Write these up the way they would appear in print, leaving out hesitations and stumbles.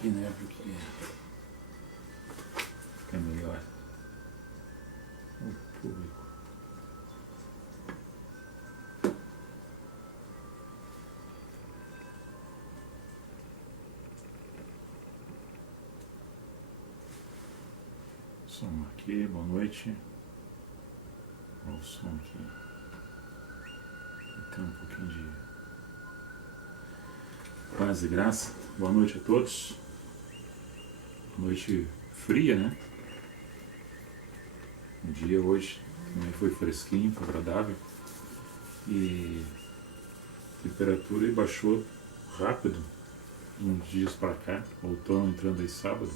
aqui, né? Porque fica melhor o público. Som aqui, boa noite. Olha o som aqui. Tem um pouquinho de paz e graça. Boa noite a todos. Noite fria, né? O dia hoje também foi fresquinho, foi agradável. E a temperatura baixou rápido uns dias para cá. Outono entrando aí sábado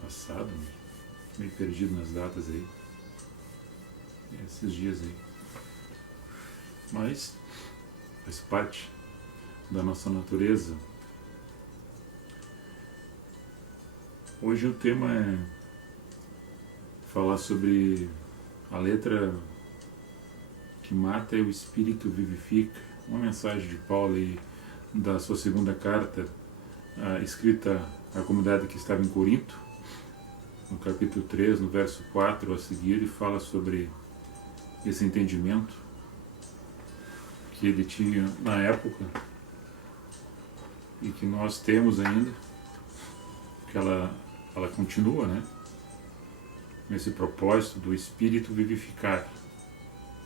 passado, meio perdido nas datas aí. Esses dias aí. Mas faz parte da nossa natureza. Hoje o tema é falar sobre a letra que mata e o espírito vivifica. Uma mensagem de Paulo aí, da sua segunda carta, escrita à comunidade que estava em Corinto, no capítulo 3, no verso 4 a seguir, ele fala sobre esse entendimento que ele tinha na época e que nós temos ainda, que ela continua, né? Nesse propósito do espírito vivificar.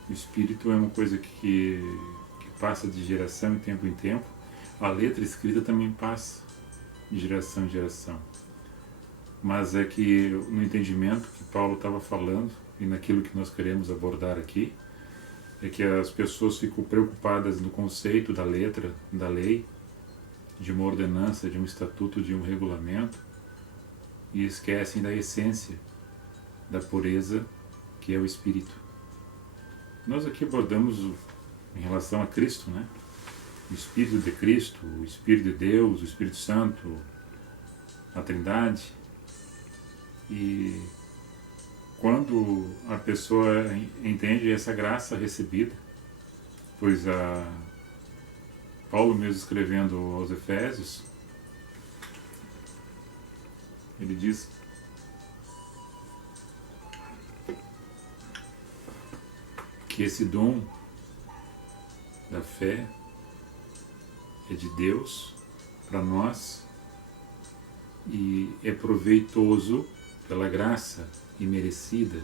O espírito é uma coisa que passa de geração em tempo. A letra escrita também passa de geração em geração. Mas é que no entendimento que Paulo estava falando e naquilo que nós queremos abordar aqui, é que as pessoas ficam preocupadas no conceito da letra, da lei, de uma ordenança, de um estatuto, de um regulamento, e esquecem da essência, da pureza, que é o Espírito. Nós aqui abordamos em relação a Cristo, né? O Espírito de Cristo, o Espírito de Deus, o Espírito Santo, a Trindade. E quando a pessoa entende essa graça recebida, pois Paulo mesmo escrevendo aos Efésios, ele diz que esse dom da fé é de Deus para nós e é proveitoso pela graça imerecida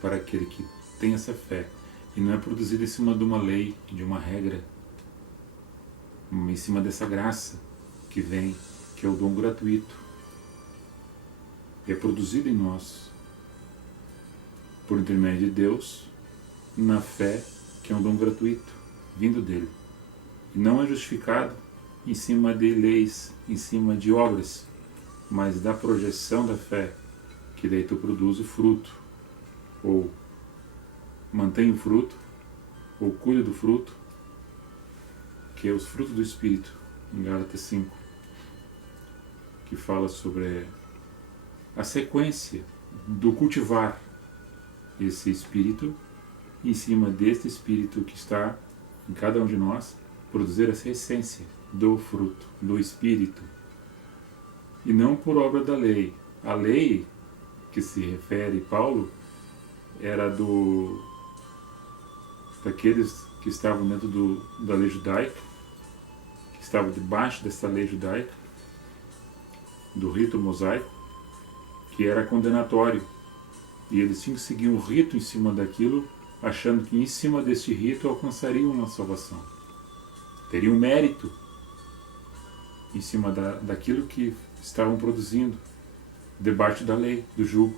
para aquele que tem essa fé. E não é produzido em cima de uma lei, de uma regra, em cima dessa graça que vem, que é o dom gratuito. É produzido em nós por intermédio de Deus, na fé, que é um dom gratuito, vindo dele. E não é justificado em cima de leis, em cima de obras, mas da projeção da fé, que daí tu produz o fruto, ou mantém o fruto, ou cuida do fruto, que é os frutos do Espírito, em Gálatas 5, que fala sobre a sequência do cultivar esse Espírito, em cima deste Espírito que está em cada um de nós, produzir essa essência do fruto, do Espírito, e não por obra da lei. A lei que se refere Paulo era daqueles que estavam dentro da lei judaica, que estavam debaixo dessa lei judaica, do rito mosaico, que era condenatório, e eles tinham que seguir um rito em cima daquilo, achando que em cima desse rito alcançariam uma salvação, teriam mérito em cima daquilo que estavam produzindo, debaixo da lei, do jugo.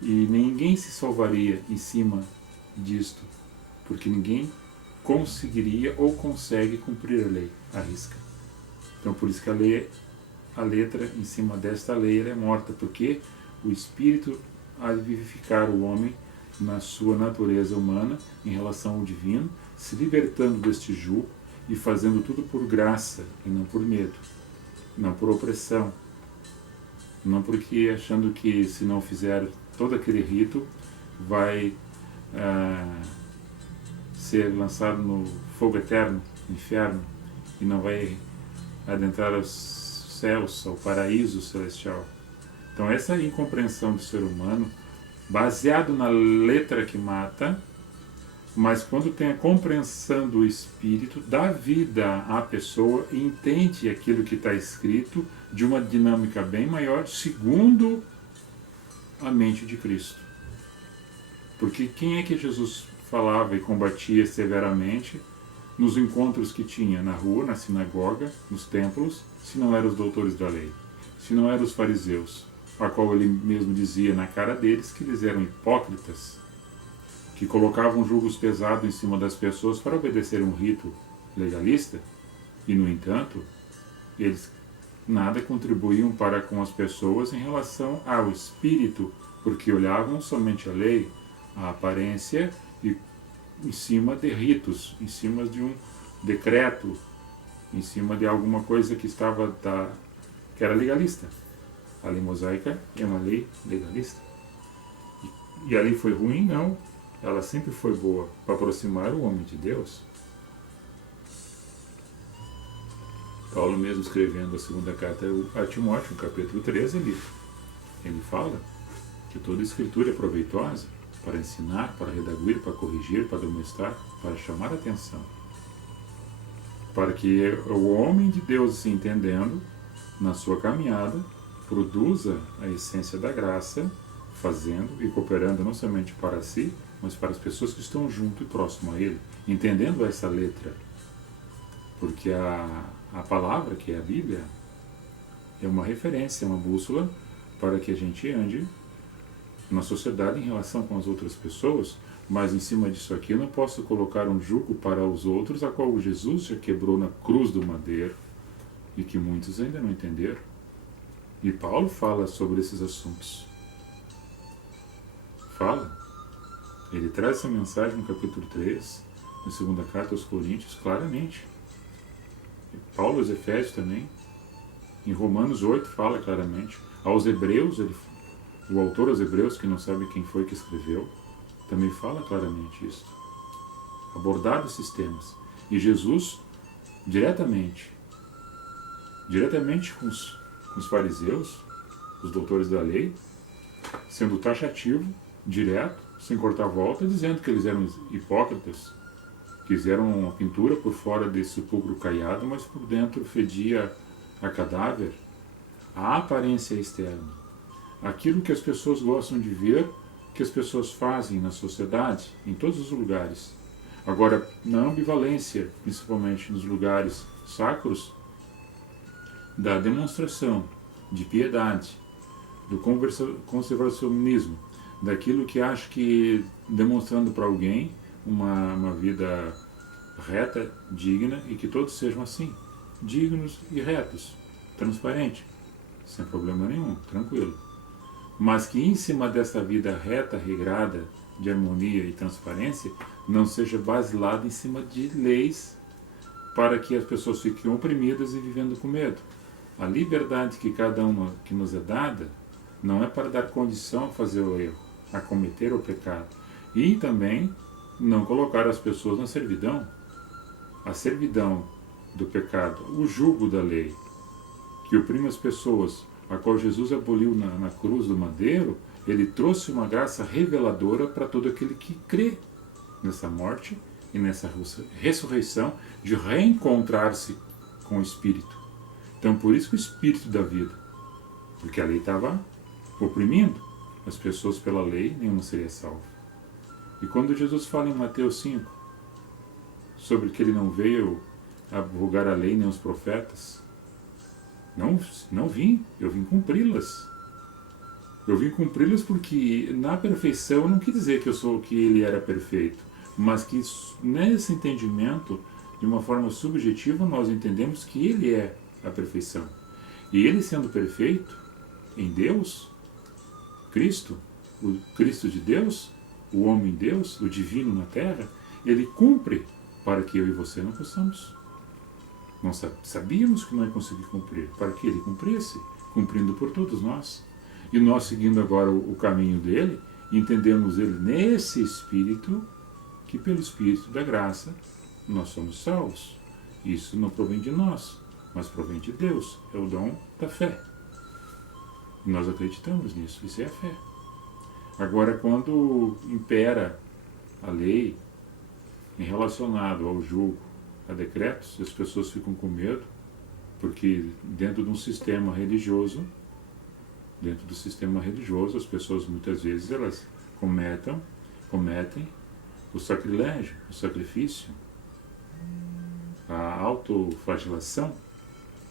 E ninguém se salvaria em cima disto, porque ninguém conseguiria ou consegue cumprir a lei à risca. Então por isso que a letra em cima desta lei ela é morta, porque o Espírito há de vivificar o homem na sua natureza humana em relação ao divino, se libertando deste jugo e fazendo tudo por graça e não por medo, não por opressão, não porque achando que se não fizer todo aquele rito vai ser lançado no fogo eterno, no inferno, e não vai adentrar os céus, ao paraíso celestial. Então essa incompreensão do ser humano, baseado na letra que mata, mas quando tem a compreensão do Espírito, dá vida à pessoa e entende aquilo que está escrito de uma dinâmica bem maior, segundo a mente de Cristo. Porque quem é que Jesus falava e combatia severamente nos encontros que tinha na rua, na sinagoga, nos templos, se não eram os doutores da lei, se não eram os fariseus, a qual ele mesmo dizia na cara deles que eles eram hipócritas, que colocavam julgos pesados em cima das pessoas para obedecer um rito legalista, e no entanto, eles nada contribuíam para com as pessoas em relação ao espírito, porque olhavam somente a lei, a aparência, e em cima de ritos, em cima de um decreto, em cima de alguma coisa que que era legalista. A lei mosaica é uma lei legalista. E a lei foi ruim? Não. Ela sempre foi boa para aproximar o homem de Deus. Paulo mesmo escrevendo a segunda carta a Timóteo, no capítulo 13, ele fala que toda escritura é proveitosa para ensinar, para redaguir, para corrigir, para demonstrar, para chamar a atenção. Para que o homem de Deus, se entendendo, na sua caminhada, produza a essência da graça, fazendo e cooperando não somente para si, mas para as pessoas que estão junto e próximo a ele, entendendo essa letra. Porque a palavra, que é a Bíblia, é uma referência, uma bússola para que a gente ande na sociedade em relação com as outras pessoas, mas em cima disso aqui eu não posso colocar um jugo para os outros, a qual Jesus já quebrou na cruz do madeiro, e que muitos ainda não entenderam. E Paulo fala sobre esses assuntos. Fala. Ele traz essa mensagem no capítulo 3, na segunda carta aos Coríntios, claramente. E Paulo aos Efésios também. Em Romanos 8 fala claramente. Aos Hebreus, o autor aos Hebreus, que não sabe quem foi que escreveu, também fala claramente isso. Abordar esses temas. E Jesus, diretamente com os fariseus, os doutores da lei, sendo taxativo, direto, sem cortar volta, dizendo que eles eram hipócritas, que fizeram uma pintura por fora de sepulcro caiado, mas por dentro fedia a cadáver. A aparência externa, aquilo que as pessoas gostam de ver, que as pessoas fazem na sociedade, em todos os lugares. Agora, na ambivalência, principalmente nos lugares sacros, da demonstração de piedade, do conservacionismo, daquilo que acho que demonstrando para alguém uma vida reta, digna, e que todos sejam assim, dignos e retos, transparentes, sem problema nenhum, tranquilo. Mas que em cima dessa vida reta, regrada, de harmonia e transparência, não seja baseada em cima de leis para que as pessoas fiquem oprimidas e vivendo com medo. A liberdade que cada uma que nos é dada não é para dar condição a fazer o erro, a cometer o pecado. E também não colocar as pessoas na servidão. A servidão do pecado, o jugo da lei, que oprime as pessoas, a qual Jesus aboliu na cruz do madeiro, ele trouxe uma graça reveladora para todo aquele que crê nessa morte e nessa ressurreição, de reencontrar-se com o Espírito. Então, por isso que o Espírito da vida, porque a lei estava oprimindo as pessoas pela lei, nenhuma seria salvo. E quando Jesus fala em Mateus 5, sobre que ele não veio abrogar a lei nem os profetas, não vim, eu vim cumpri-las. Eu vim cumpri-las porque na perfeição não quer dizer que ele era perfeito, mas que nesse entendimento, de uma forma subjetiva, nós entendemos que ele é a perfeição. E ele sendo perfeito em Deus, Cristo, o Cristo de Deus, o homem Deus, o divino na terra, ele cumpre para que eu e você não possamos. Nós sabíamos que não ia conseguir cumprir, para que ele cumprisse, cumprindo por todos nós. E nós, seguindo agora o caminho dele, entendemos ele nesse Espírito, que pelo Espírito da graça nós somos salvos. Isso não provém de nós, mas provém de Deus. É o dom da fé. E nós acreditamos nisso, isso é a fé. Agora, quando impera a lei em relacionado ao julgo, a decretos, as pessoas ficam com medo, porque dentro de um sistema religioso, as pessoas muitas vezes elas cometem o sacrilégio, o sacrifício, a autoflagelação,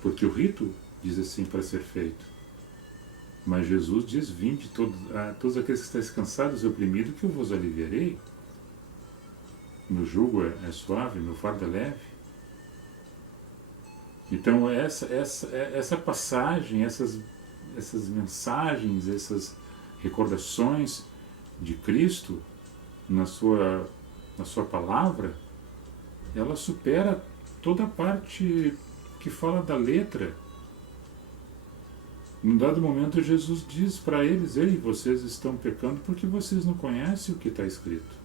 porque o rito diz assim para ser feito. Mas Jesus diz: vinde todos aqueles que estáis cansados e oprimidos, que eu vos aliviarei. Meu jugo é suave, meu fardo é leve. Então essa passagem, essas mensagens, essas recordações de Cristo na sua palavra, ela supera toda a parte que fala da letra. Num dado momento, Jesus diz para eles: ei, vocês estão pecando porque vocês não conhecem o que está escrito.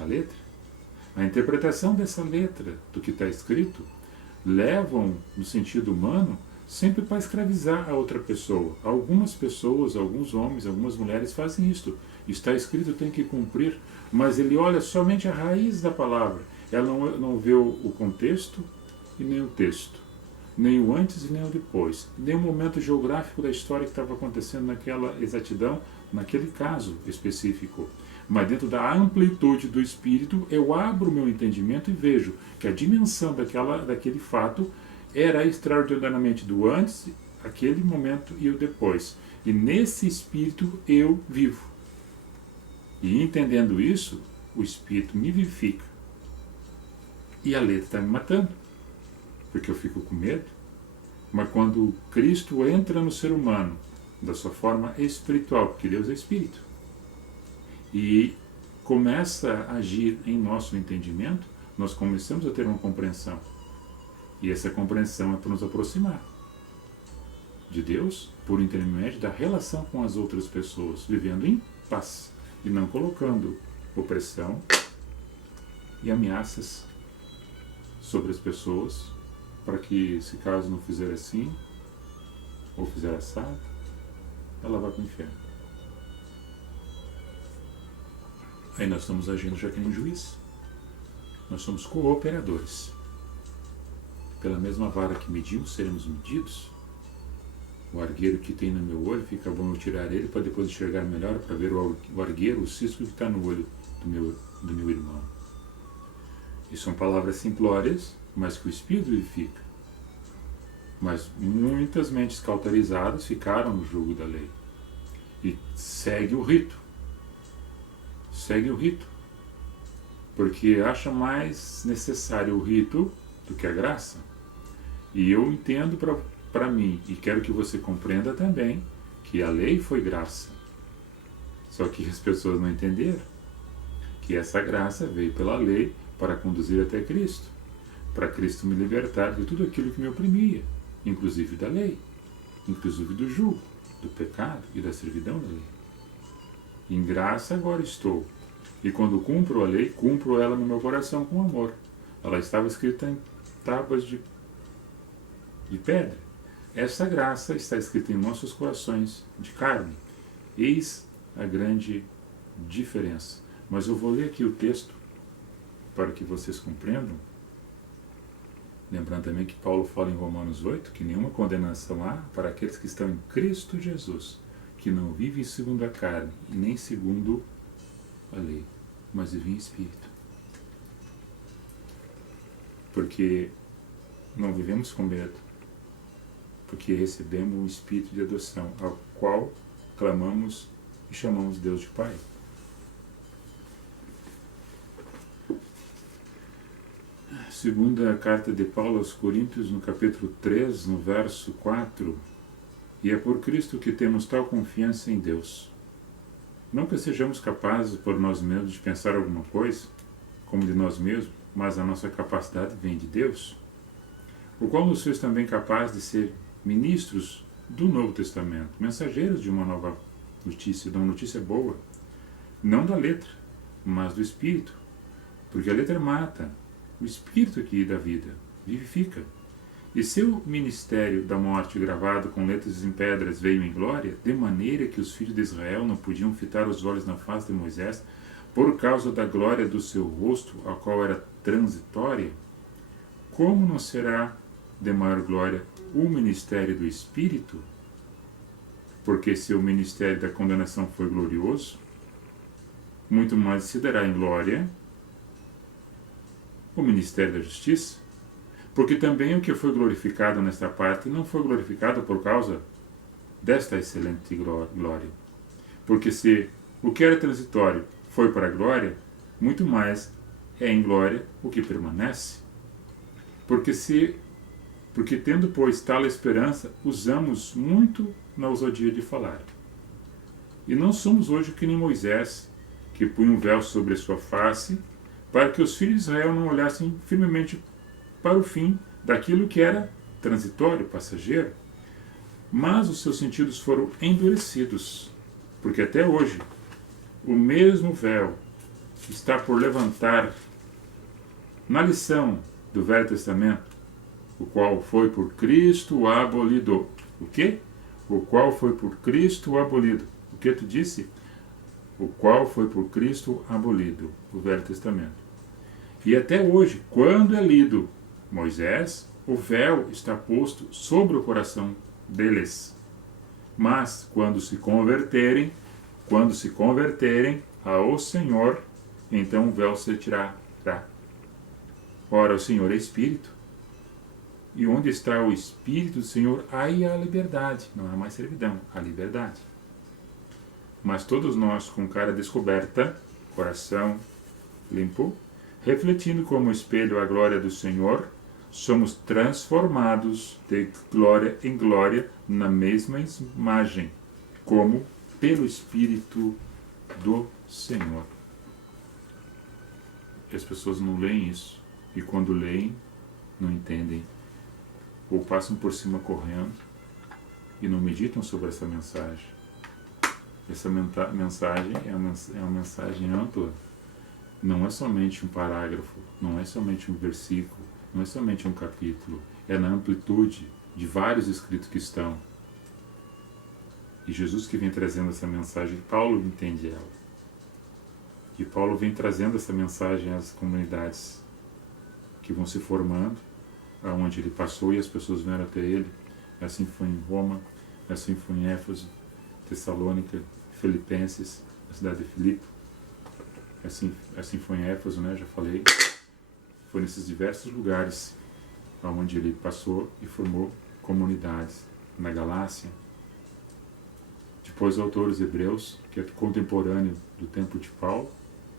A letra. A interpretação dessa letra, do que está escrito, levam, no sentido humano, sempre para escravizar a outra pessoa. Algumas pessoas, alguns homens, algumas mulheres fazem isto. Está escrito, tem que cumprir, mas ele olha somente a raiz da palavra. Ela não vê o contexto e nem o texto, nem o antes e nem o depois, nem o momento geográfico da história que estava acontecendo naquela exatidão, naquele caso específico. Mas dentro da amplitude do Espírito, eu abro o meu entendimento e vejo que a dimensão daquele fato era extraordinariamente do antes, aquele momento e o depois. E nesse Espírito eu vivo. E entendendo isso, o Espírito me vivifica. E a letra está me matando, porque eu fico com medo. Mas quando Cristo entra no ser humano, da sua forma espiritual, porque Deus é Espírito, e começa a agir em nosso entendimento, nós começamos a ter uma compreensão. E essa compreensão é para nos aproximar de Deus por intermédio da relação com as outras pessoas, vivendo em paz e não colocando opressão e ameaças sobre as pessoas, para que, se caso não fizer assim ou fizer assado, ela vai para o inferno. Aí nós estamos agindo já que nem juiz. Nós somos cooperadores. Pela mesma vara que medimos, seremos medidos. O argueiro que tem no meu olho, fica bom eu tirar ele para depois enxergar melhor, para ver o argueiro, o cisco que está no olho do meu irmão. E são palavras simplórias, mas que o Espírito vivifica. Mas muitas mentes cauterizadas ficaram no jugo da lei. E segue o rito. Segue o rito. Porque acha mais necessário o rito do que a graça. E eu entendo para mim, e quero que você compreenda também, que a lei foi graça. Só que as pessoas não entenderam que essa graça veio pela lei para conduzir até Cristo, para Cristo me libertar de tudo aquilo que me oprimia, inclusive da lei, inclusive do jugo, do pecado e da servidão da lei. Em graça agora estou, e quando cumpro a lei, cumpro ela no meu coração com amor. Ela estava escrita em tábuas de pedra. Essa graça está escrita em nossos corações de carne. Eis a grande diferença. Mas eu vou ler aqui o texto para que vocês compreendam. Lembrando também que Paulo fala em Romanos 8 que nenhuma condenação há para aqueles que estão em Cristo Jesus, que não vivem segundo a carne e nem segundo a lei, mas vivem em espírito. Porque não vivemos com medo, porque recebemos o Espírito de adoção, ao qual clamamos e chamamos Deus de Pai. Segunda carta de Paulo aos Coríntios, no capítulo 3, no verso 4, e é por Cristo que temos tal confiança em Deus. Não que sejamos capazes por nós mesmos de pensar alguma coisa, como de nós mesmos, mas a nossa capacidade vem de Deus, o qual nos fez também capazes de ser ministros do Novo Testamento, mensageiros de uma nova notícia, de uma notícia boa, não da letra, mas do Espírito, porque a letra mata, o Espírito que dá vida, vivifica. E seu ministério da morte gravado com letras em pedras veio em glória, de maneira que os filhos de Israel não podiam fitar os olhos na face de Moisés, por causa da glória do seu rosto, a qual era transitória, como não será de maior glória o ministério do Espírito? Porque se o ministério da condenação foi glorioso, muito mais se dará em glória o ministério da justiça. Porque também o que foi glorificado nesta parte não foi glorificado por causa desta excelente glória. Porque se o que era transitório foi para a glória, muito mais é em glória o que permanece. Porque tendo, pois, tal esperança, usamos muito na ousadia de falar. E não somos hoje que nem Moisés, que punha um véu sobre a sua face, para que os filhos de Israel não olhassem firmemente para o fim daquilo que era transitório, passageiro. Mas os seus sentidos foram endurecidos, porque até hoje o mesmo véu está por levantar na lição do Velho Testamento, o qual foi por Cristo abolido. O quê? O qual foi por Cristo abolido. O que tu disse? O qual foi por Cristo abolido, o Velho Testamento. E até hoje, quando é lido Moisés, o véu está posto sobre o coração deles. Mas quando se converterem ao Senhor, então o véu se tirará. Ora, o Senhor é Espírito. E onde está o Espírito do Senhor, aí há a liberdade. Não há mais servidão, há liberdade. Mas todos nós, com cara descoberta, coração limpo, refletindo como espelho a glória do Senhor, somos transformados de glória em glória na mesma imagem, como pelo Espírito do Senhor. E as pessoas não leem isso, e quando leem, não entendem, ou passam por cima correndo e não meditam sobre essa mensagem. Essa mensagem é uma mensagem ampla. Não é somente um parágrafo, não é somente um versículo, não é somente um capítulo. É na amplitude de vários escritos que estão. E Jesus que vem trazendo essa mensagem, Paulo entende ela. E Paulo vem trazendo essa mensagem às comunidades que vão se formando, aonde ele passou e as pessoas vieram até ele. Assim foi em Roma, assim foi em Éfeso, Tessalônica, Filipenses, a cidade de Filipe. Assim foi em Éfeso, né? Já falei. Foi nesses diversos lugares onde ele passou e formou comunidades. Na Galácia. Depois, o autor dos Hebreus, que é contemporâneo do tempo de Paulo,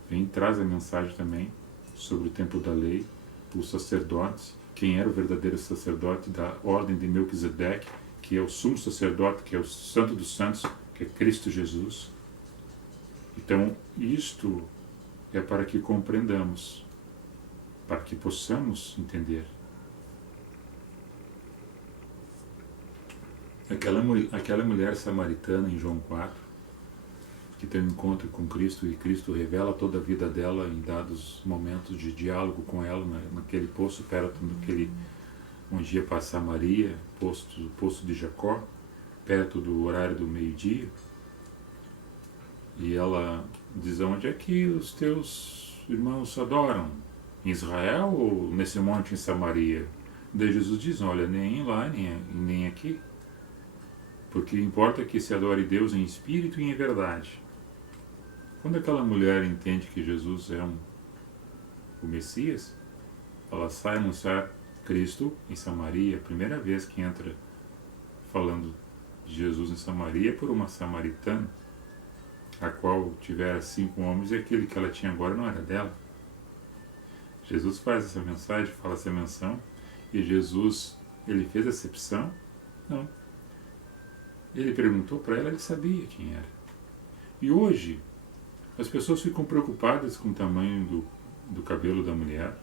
vem e traz a mensagem também sobre o tempo da lei, os sacerdotes, quem era o verdadeiro sacerdote da ordem de Melquisedeque, que é o sumo sacerdote, que é o santo dos santos, que é Cristo Jesus. Então, isto é para que compreendamos, para que possamos entender. Aquela mulher samaritana em João 4, que tem um encontro com Cristo e Cristo revela toda a vida dela em dados momentos de diálogo com ela, naquele poço perto onde ia passar Maria, poço de Jacó, perto do horário do meio-dia. E ela diz: onde é que os teus irmãos adoram? Em Israel ou nesse monte em Samaria? Daí Jesus diz: olha, nem lá, nem aqui. Porque importa que se adore Deus em espírito e em verdade. Quando aquela mulher entende que Jesus é o Messias, ela sai anunciar Cristo em Samaria. A primeira vez que entra falando de Jesus em Samaria por uma samaritana, a qual tivera 5 homens, e aquele que ela tinha agora não era dela. Jesus faz essa mensagem, fala essa menção, e Jesus, ele fez acepção? Não. Ele perguntou para ela, ele sabia quem era. E hoje, as pessoas ficam preocupadas com o tamanho do cabelo da mulher,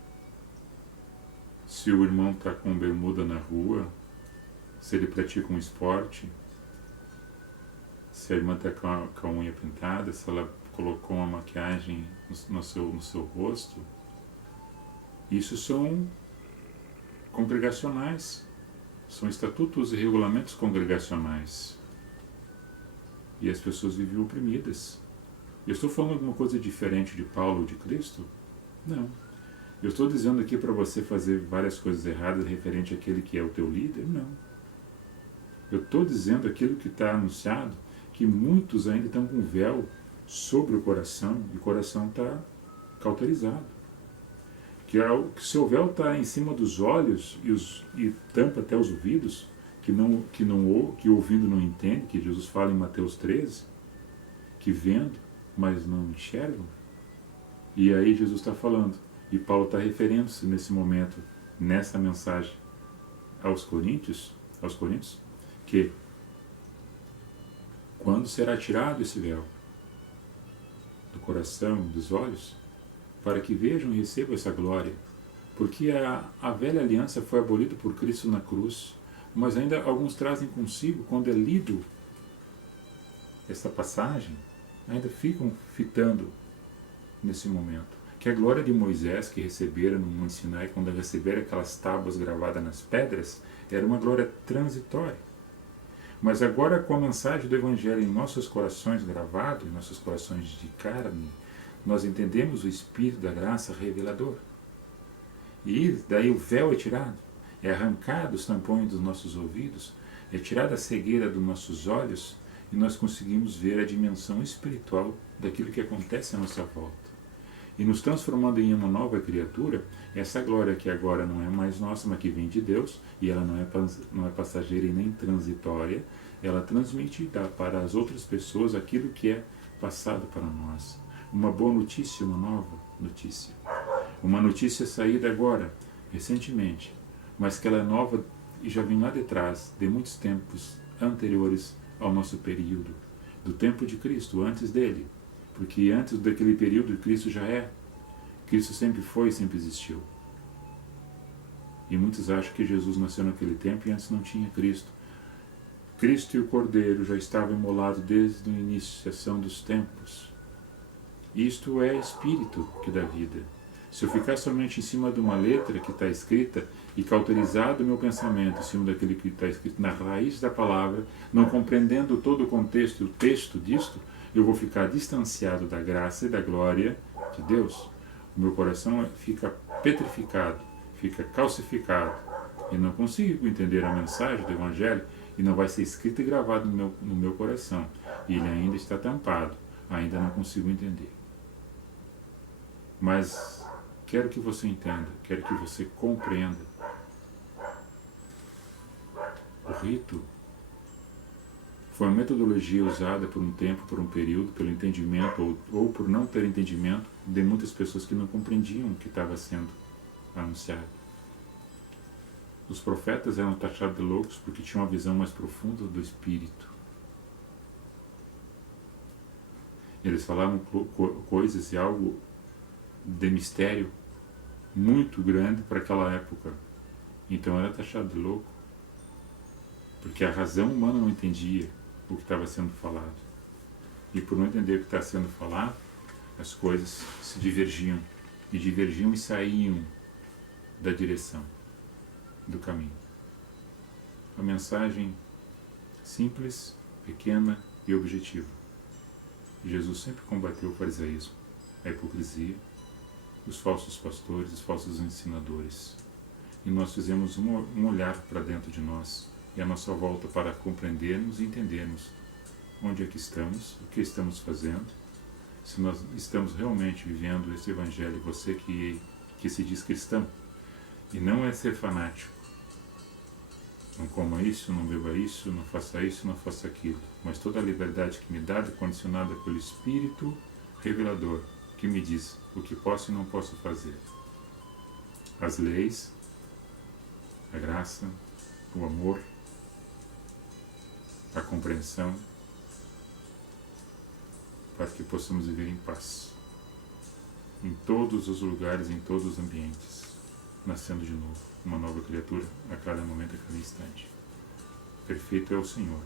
se o irmão está com bermuda na rua, se ele pratica um esporte, se a irmã está com a unha pintada, se ela colocou uma maquiagem no seu rosto. Isso são congregacionais, São estatutos e regulamentos congregacionais. E as pessoas viviam oprimidas. Eu estou falando alguma coisa diferente de Paulo ou de Cristo? Não. Eu estou dizendo aqui para você fazer várias coisas erradas referente àquele que é o teu líder? Não. Eu estou dizendo aquilo que está anunciado, que muitos ainda estão com véu sobre o coração, e o coração está cauterizado. Que se o véu está em cima dos olhos e tampa até os ouvidos, que ouvindo não entende, que Jesus fala em Mateus 13, que vendo, mas não enxergam. E aí Jesus está falando, e Paulo está referindo-se nesse momento, nessa mensagem aos Coríntios, que quando será tirado esse véu do coração, dos olhos, para que vejam e recebam essa glória, porque a velha aliança foi abolida por Cristo na cruz, mas ainda alguns trazem consigo, quando é lido essa passagem, ainda ficam fitando nesse momento, que a glória de Moisés que receberam no Monte Sinai, quando receberam aquelas tábuas gravadas nas pedras, era uma glória transitória. Mas agora, com a mensagem do Evangelho em nossos corações gravado, em nossos corações de carne, nós entendemos o Espírito da graça revelador. E daí o véu é tirado, é arrancado os tampões dos nossos ouvidos, é tirada a cegueira dos nossos olhos, e nós conseguimos ver a dimensão espiritual daquilo que acontece à nossa volta. E nos transformando em uma nova criatura, essa glória que agora não é mais nossa, mas que vem de Deus, e ela não é passageira e nem transitória, ela transmite para as outras pessoas aquilo que é passado para nós. Uma boa notícia, uma nova notícia. Uma notícia saída agora, recentemente, mas que ela é nova e já vem lá de trás, de muitos tempos anteriores ao nosso período, do tempo de Cristo, antes dele. Porque antes daquele período, Cristo já é. Cristo sempre foi e sempre existiu. E muitos acham que Jesus nasceu naquele tempo e antes não tinha Cristo. Cristo e o Cordeiro já estavam imolados desde a iniciação dos tempos. Isto é espírito que dá vida. Se eu ficar somente em cima de uma letra que está escrita e cauterizado o meu pensamento em cima daquele que está escrito na raiz da palavra, não compreendendo todo o contexto e o texto disto, eu vou ficar distanciado da graça e da glória de Deus. O meu coração fica petrificado, fica calcificado, e não consigo entender a mensagem do Evangelho, e não vai ser escrito e gravado no meu coração. E ele ainda está tampado, ainda não consigo entender. Mas quero que você entenda, quero que você compreenda. O rito foi uma metodologia usada por um tempo, por um período, pelo entendimento ou por não ter entendimento de muitas pessoas que não compreendiam o que estava sendo anunciado. Os profetas eram taxados de loucos porque tinham uma visão mais profunda do Espírito. Eles falavam coisas e algo de mistério muito grande para aquela época. Então era taxado de louco, porque a razão humana não entendia o que estava sendo falado. E por não entender o que está sendo falado, as coisas se divergiam. E divergiam e saíam da direção, do caminho. A mensagem simples, pequena e objetiva. Jesus sempre combateu o farisaísmo, a hipocrisia, os falsos pastores, os falsos ensinadores. E nós fizemos um olhar para dentro de nós e a nossa volta para compreendermos e entendermos onde é que estamos, o que estamos fazendo, se nós estamos realmente vivendo esse Evangelho, você que se diz cristão, e não é ser fanático. Não coma isso, não beba isso, não faça isso, não faça aquilo. Mas toda a liberdade que me dá é condicionada pelo Espírito revelador, que me diz o que posso e não posso fazer. As leis, a graça, o amor, a compreensão, para que possamos viver em paz, em todos os lugares, em todos os ambientes, nascendo de novo, uma nova criatura a cada momento, a cada instante. Perfeito é o Senhor.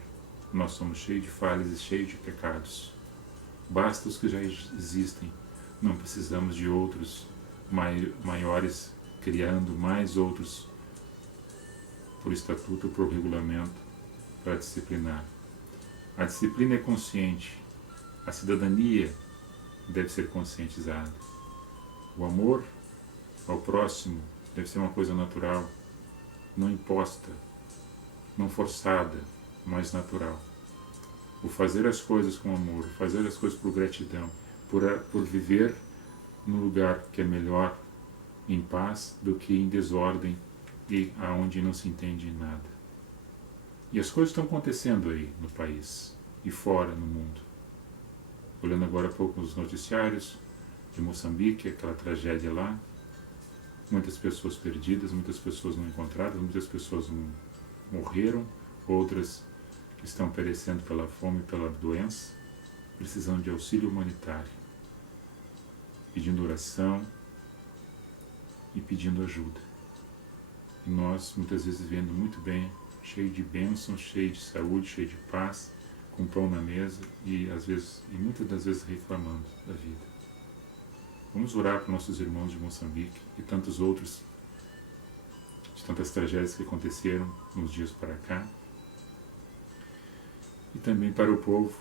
Nós somos cheios de falhas e cheios de pecados. Basta os que já existem. Não precisamos de outros maiores, criando mais outros por estatuto, por regulamento, para disciplinar. A disciplina é consciente, a cidadania deve ser conscientizada. O amor ao próximo deve ser uma coisa natural, não imposta, não forçada, mas natural. O fazer as coisas com amor, fazer as coisas por gratidão, por viver num lugar que é melhor, em paz, do que em desordem e aonde não se entende nada. E as coisas estão acontecendo aí no país e fora no mundo. Olhando agora há pouco os noticiários de Moçambique, aquela tragédia lá, muitas pessoas perdidas, muitas pessoas não encontradas, muitas pessoas morreram, outras que estão perecendo pela fome e pela doença, precisando de auxílio humanitário, pedindo oração e pedindo ajuda. E nós, muitas vezes, vendo muito bem, cheio de bênçãos, cheio de saúde, cheio de paz, com pão na mesa e muitas das vezes reclamando da vida. Vamos orar para nossos irmãos de Moçambique e tantos outros, de tantas tragédias que aconteceram nos dias para cá. E também para o povo,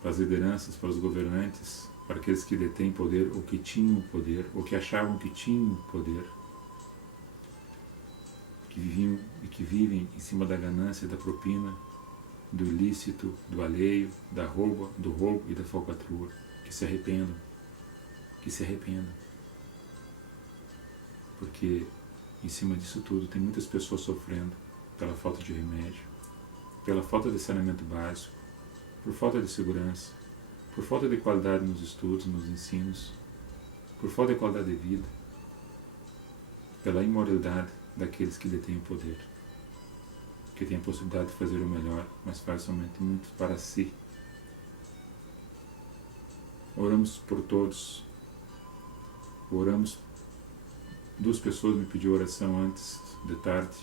para as lideranças, para os governantes, para aqueles que detêm poder ou que tinham poder, ou que achavam que tinham poder, que viviam e que vivem em cima da ganância, da propina, do ilícito, do alheio, do roubo e da falcatrua, que se arrependam, porque em cima disso tudo tem muitas pessoas sofrendo pela falta de remédio, pela falta de saneamento básico, por falta de segurança, por falta de qualidade nos estudos, nos ensinos, por falta de qualidade de vida, pela imoralidade daqueles que detêm o poder, que têm a possibilidade de fazer o melhor, mas faz somente muito para si. Oramos por todos. Oramos. 2 pessoas me pediram oração antes de tarde.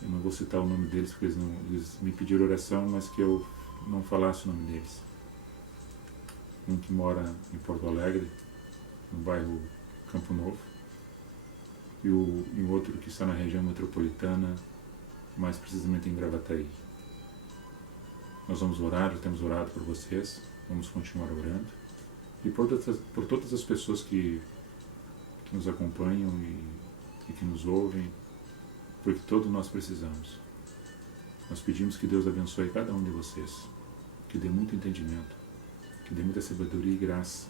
Eu não vou citar o nome deles, porque eles me pediram oração, mas que eu não falasse o nome deles. Um que mora em Porto Alegre, no bairro Campo Novo, e o outro que está na região metropolitana, mais precisamente em Gravataí. Nós vamos orar, já temos orado por vocês, vamos continuar orando. E por todas as pessoas que nos acompanham e que nos ouvem, porque todos nós precisamos. Nós pedimos que Deus abençoe cada um de vocês, que dê muito entendimento, que dê muita sabedoria e graça,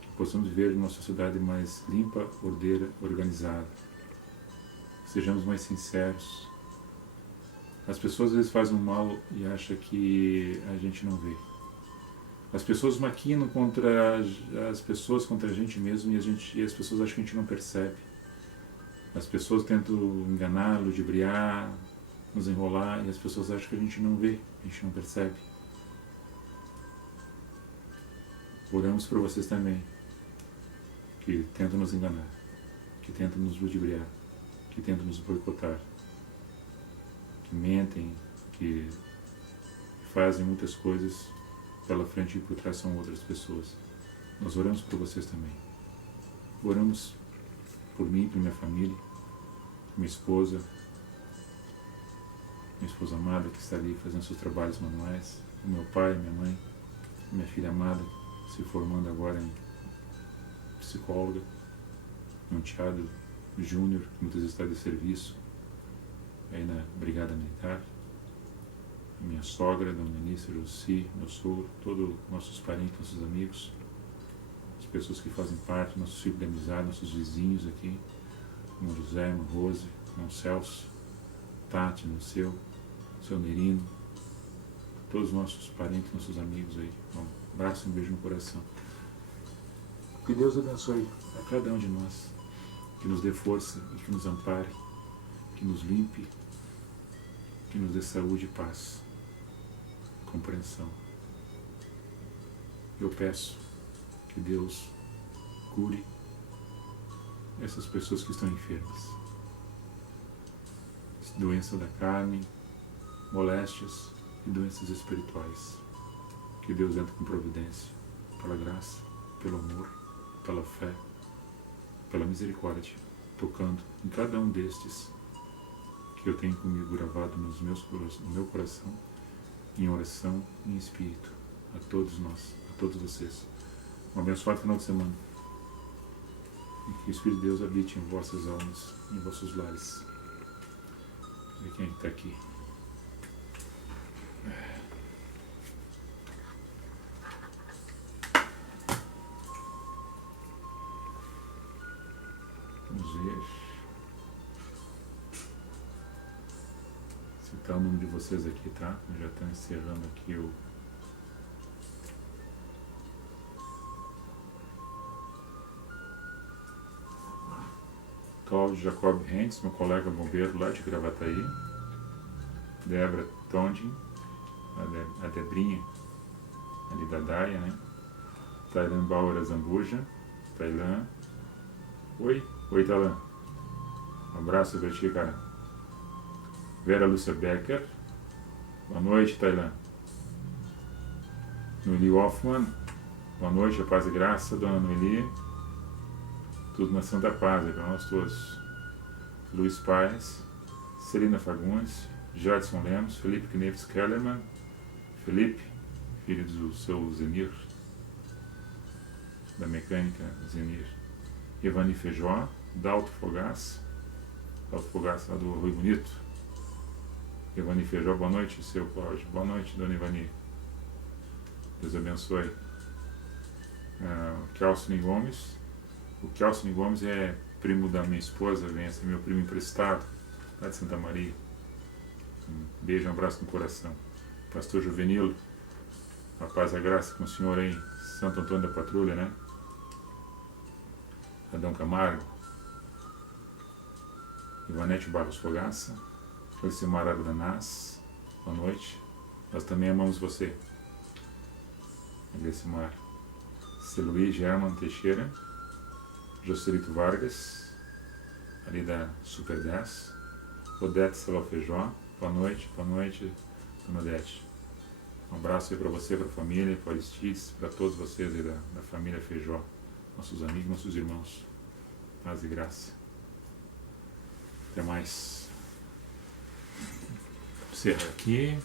que possamos viver uma sociedade mais limpa, ordeira, organizada, que sejamos mais sinceros. As pessoas às vezes fazem um mal e acham que a gente não vê. As pessoas maquinam contra as pessoas, contra a gente mesmo, e as pessoas acham que a gente não percebe. As pessoas tentam enganar, ludibriar, nos enrolar, e as pessoas acham que a gente não vê, a gente não percebe. Oramos por vocês também, que tentam nos enganar, que tentam nos ludibriar, que tentam nos boicotar, que mentem, que fazem muitas coisas pela frente e por trás são outras pessoas. Nós oramos por vocês também. Oramos por mim, por minha família, minha esposa amada que está ali fazendo seus trabalhos manuais, o meu pai, minha mãe, minha filha amada se formando agora em psicóloga, meu enteado Júnior, que muitas vezes está de serviço aí na Brigada Militar, minha sogra, Dona Eunice, Luci, meu sogro, todos nossos parentes, nossos amigos, as pessoas que fazem parte, nossos filhos de amizade, nossos vizinhos aqui, irmão José, irmão Rose, irmão Celso, Tati, no seu Nerino, todos os nossos parentes, nossos amigos aí. Um abraço e um beijo no coração. Que Deus abençoe a cada um de nós, que nos dê força e que nos ampare, que nos limpe, que nos dê saúde e paz, compreensão. Eu peço que Deus cure essas pessoas que estão enfermas, doença da carne, moléstias e doenças espirituais. Que Deus entre com providência, pela graça, pelo amor, pela fé, pela misericórdia, tocando em cada um destes que eu tenho comigo gravado no meu coração, em oração e em espírito, a todos nós, a todos vocês. Um abençoado final de semana. E que o Espírito de Deus habite em vossas almas, em vossos lares. E quem está aqui? Vamos ver. Citar o nome de vocês aqui, tá? Eu já estou encerrando aqui o... Cláudio Jacob Hentz, meu colega bombeiro lá de Gravataí. Débora Tondin, a Debrinha, ali da Daia, né? Tailan Bauer Zambuja, Tailan. Oi, Tailan. Um abraço pra ti, cara. Vera Lúcia Becker. Boa noite, Tailan. Noeli Hoffman. Boa noite, a paz e graça, dona Noeli. Tudo na Santa Paz, é para nós todos. Luiz Paes, Celina Fagundes, Jadson Lemos, Felipe Kneves Kellerman, Felipe, filho do seu Zenir, da mecânica Zenir, Ivani Feijó, Dalto Fogás lá do Rui Bonito. Ivani Feijó, boa noite, seu Cláudio. Boa noite, dona Ivani. Deus abençoe. Kelson Gomes. O Kelson Gomes é primo da minha esposa, vem ser meu primo emprestado, lá de Santa Maria. Um beijo, um abraço no coração. Pastor Juvenilo, a paz e a graça com o senhor aí, Santo Antônio da Patrulha, né? Adão Camargo, Ivanete Barros Fogaça, Felicimar Ardanás, boa noite. Nós também amamos você. Felicimar. Celuí German Teixeira, Joselito Vargas, ali da Super 10, Odete Salofejó, boa noite, dona Odete. Um abraço aí para você, para a família, para Aristides, para todos vocês aí da família Feijó, nossos amigos, nossos irmãos. Paz e graça. Até mais. Vou encerrar aqui.